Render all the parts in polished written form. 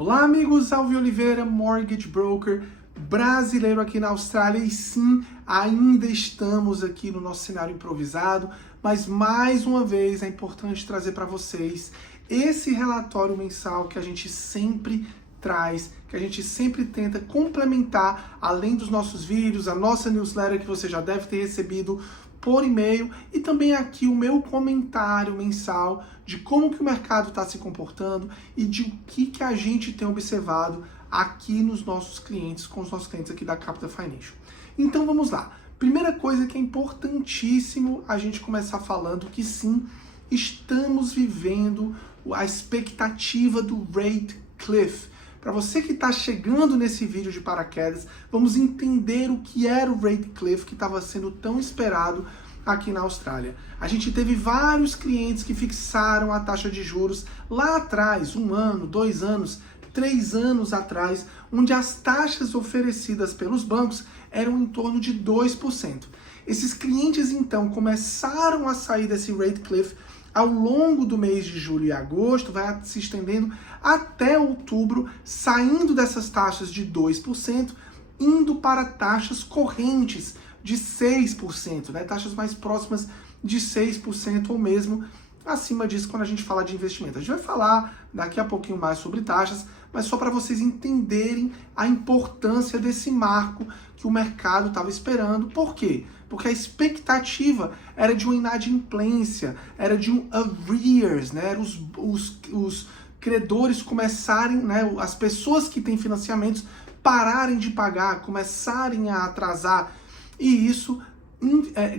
Olá, amigos, Alvi Oliveira, Mortgage Broker brasileiro aqui na Austrália. E sim, ainda estamos aqui no nosso cenário improvisado, mas mais uma vez é importante trazer para vocês esse relatório mensal que a gente sempre traz, que a gente sempre tenta complementar, além dos nossos vídeos, a nossa newsletter que você já deve ter recebido por e-mail, e também aqui o meu comentário mensal de como que o mercado está se comportando e de o que a gente tem observado aqui nos nossos clientes, com os nossos clientes aqui da Capital Financial. Então vamos lá. Primeira coisa que é importantíssimo a gente começar falando que sim, estamos vivendo a expectativa do rate cliff. Para você que está chegando nesse vídeo de paraquedas, vamos entender o que era o rate cliff que estava sendo tão esperado aqui na Austrália. A gente teve vários clientes que fixaram a taxa de juros lá atrás, 1 ano, 2 anos, 3 anos atrás, onde as taxas oferecidas pelos bancos eram em torno de 2%. Esses clientes então começaram a sair desse rate cliff ao longo do mês de julho e agosto, vai se estendendo até outubro, saindo dessas taxas de 2%, indo para taxas correntes de 6%, né? Taxas mais próximas de 6% ou mesmo acima disso quando a gente fala de investimento. A gente vai falar daqui a pouquinho mais sobre taxas, mas só para vocês entenderem a importância desse marco que o mercado estava esperando. Por quê? Porque a expectativa era de uma inadimplência, era de um arrears, né? Era os credores começarem, né? As pessoas que têm financiamentos pararem de pagar, começarem a atrasar. E isso,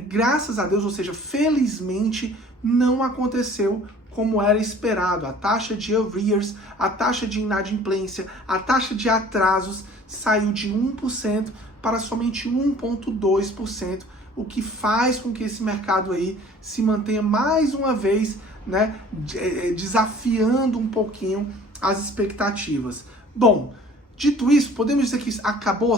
graças a Deus, ou seja, felizmente, não aconteceu como era esperado. A taxa de arrears, a taxa de inadimplência, a taxa de atrasos saiu de 1% para somente 1,2%, o que faz com que esse mercado aí se mantenha mais uma vez, né, desafiando um pouquinho as expectativas. Bom, dito isso, podemos dizer que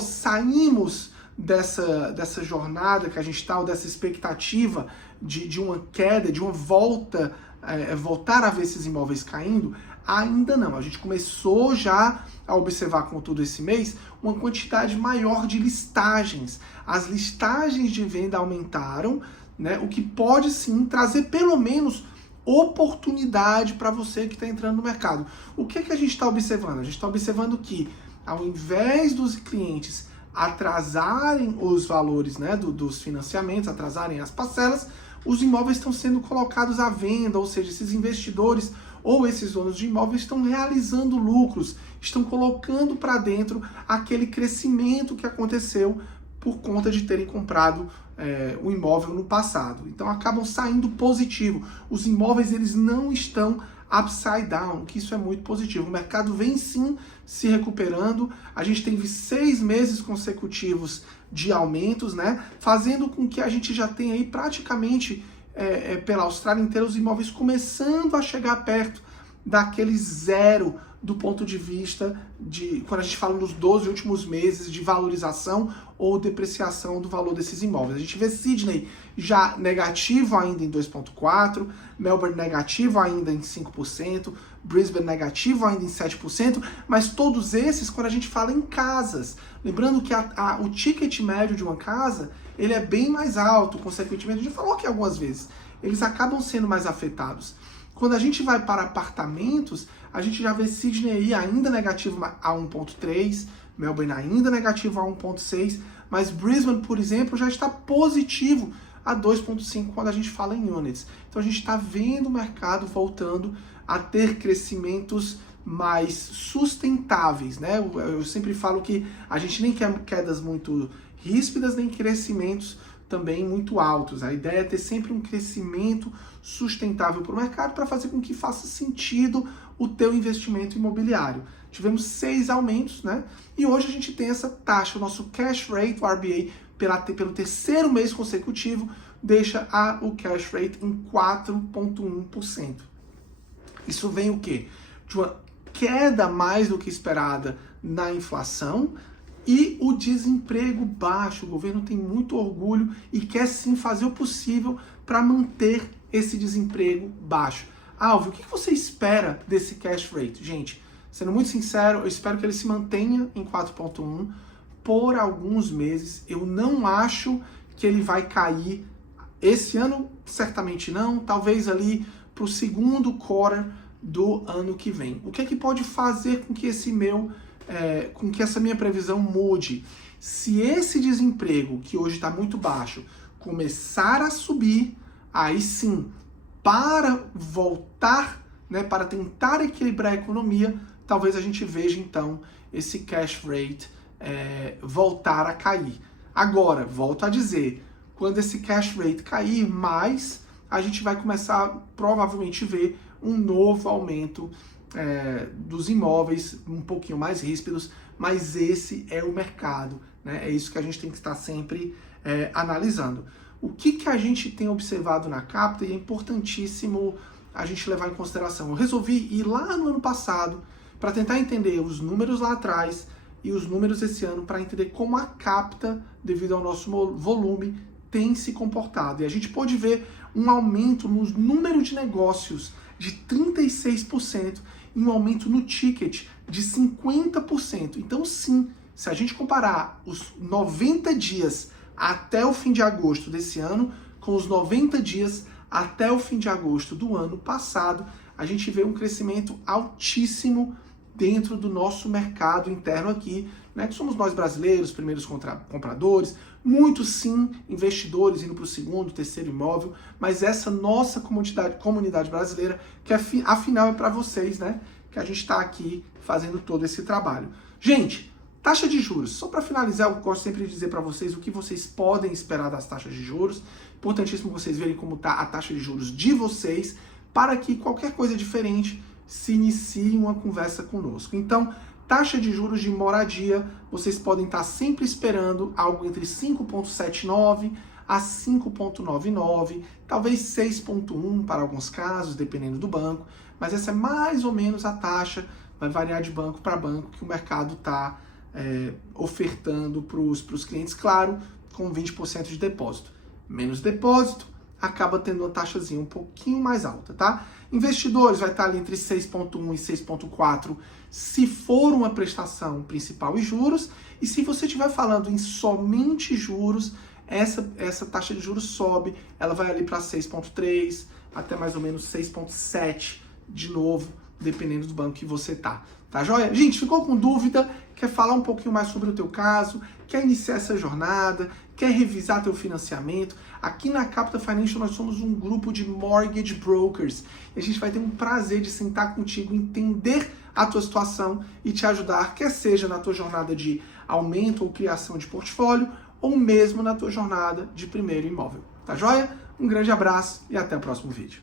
saímos dessa jornada que a gente está, ou dessa expectativa de uma queda, de uma voltar a ver esses imóveis caindo? Ainda não. A gente começou já a observar, contudo, esse mês, uma quantidade maior de listagens. As listagens de venda aumentaram, né, o que pode sim trazer pelo menos oportunidade para você que está entrando no mercado. O que a gente está observando? A gente está observando que, ao invés dos clientes atrasarem os valores, né, dos financiamentos, atrasarem as parcelas, os imóveis estão sendo colocados à venda, ou seja, esses investidores ou esses donos de imóveis estão realizando lucros, estão colocando para dentro aquele crescimento que aconteceu por conta de terem comprado o imóvel no passado. Então acabam saindo positivo. Os imóveis eles não estão upside down, que isso é muito positivo. O mercado vem sim se recuperando. A gente teve 6 meses consecutivos de aumentos, né? Fazendo com que a gente já tenha aí praticamente pela Austrália inteira os imóveis começando a chegar perto daquele zero do ponto de vista de, quando a gente fala nos 12 últimos meses, de valorização ou depreciação do valor desses imóveis. A gente vê Sydney já negativo ainda em 2,4%, Melbourne negativo ainda em 5%, Brisbane negativo ainda em 7%, mas todos esses quando a gente fala em casas. Lembrando que o ticket médio de uma casa, ele é bem mais alto, consequentemente, a gente falou aqui algumas vezes, eles acabam sendo mais afetados. Quando a gente vai para apartamentos, a gente já vê Sydney aí ainda negativo a 1,3%, Melbourne ainda negativo a 1,6%, mas Brisbane, por exemplo, já está positivo a 2,5% quando a gente fala em units. Então a gente está vendo o mercado voltando a ter crescimentos mais sustentáveis, né? Eu sempre falo que a gente nem quer quedas muito ríspidas, nem crescimentos também muito altos. A ideia é ter sempre um crescimento sustentável para o mercado para fazer com que faça sentido o teu investimento imobiliário. Tivemos 6 aumentos, né? E hoje a gente tem essa taxa, o nosso cash rate, o RBA, pelo terceiro mês consecutivo, deixa o cash rate em 4,1%. Isso vem o quê? De uma queda mais do que esperada na inflação, e o desemprego baixo. O governo tem muito orgulho e quer sim fazer o possível para manter esse desemprego baixo. Alvio, o que você espera desse cash rate? Gente, sendo muito sincero, eu espero que ele se mantenha em 4.1 por alguns meses. Eu não acho que ele vai cair esse ano, certamente não, talvez ali para o segundo quarter do ano que vem. O que é que pode fazer com que com que essa minha previsão mude? Se esse desemprego, que hoje está muito baixo, começar a subir, aí sim, para voltar, né, para tentar equilibrar a economia, talvez a gente veja então esse cash rate voltar a cair. Agora, volto a dizer, quando esse cash rate cair mais, a gente vai começar provavelmente ver um novo aumento dos imóveis, um pouquinho mais ríspidos, mas esse é o mercado, né? É isso que a gente tem que estar sempre analisando. O que a gente tem observado na Capita, e é importantíssimo a gente levar em consideração. Eu resolvi ir lá no ano passado para tentar entender os números lá atrás e os números esse ano, para entender como a Capita, devido ao nosso volume, tem se comportado. E a gente pode ver um aumento no número de negócios de 36% e um aumento no ticket de 50%. Então, sim, se a gente comparar os 90 dias até o fim de agosto desse ano com os 90 dias até o fim de agosto do ano passado, a gente vê um crescimento altíssimo dentro do nosso mercado interno aqui, né, que somos nós brasileiros, primeiros compradores, muitos sim, investidores indo para o segundo, terceiro imóvel, mas essa nossa comunidade brasileira, que afinal é para vocês, né, que a gente está aqui fazendo todo esse trabalho. Gente, taxa de juros, só para finalizar, eu gosto sempre de dizer para vocês o que vocês podem esperar das taxas de juros, importantíssimo vocês verem como está a taxa de juros de vocês, para que qualquer coisa diferente se inicie uma conversa conosco. Então, taxa de juros de moradia, vocês podem estar sempre esperando algo entre 5,79 a 5,99, talvez 6,1 para alguns casos, dependendo do banco, mas essa é mais ou menos a taxa, vai variar de banco para banco, que o mercado está ofertando para os clientes, claro, com 20% de depósito. Menos depósito, acaba tendo uma taxazinha um pouquinho mais alta, tá? Investidores vai estar ali entre 6,1 e 6,4 se for uma prestação principal e juros, e se você estiver falando em somente juros, essa taxa de juros sobe, ela vai ali para 6,3 até mais ou menos 6,7 de novo, dependendo do banco que você tá. Tá joia? Gente, ficou com dúvida? Quer falar um pouquinho mais sobre o teu caso? Quer iniciar essa jornada? Quer revisar teu financiamento? Aqui na Capita Financial nós somos um grupo de mortgage brokers. E a gente vai ter um prazer de sentar contigo, entender a tua situação e te ajudar, quer seja na tua jornada de aumento ou criação de portfólio, ou mesmo na tua jornada de primeiro imóvel. Tá joia? Um grande abraço e até o próximo vídeo.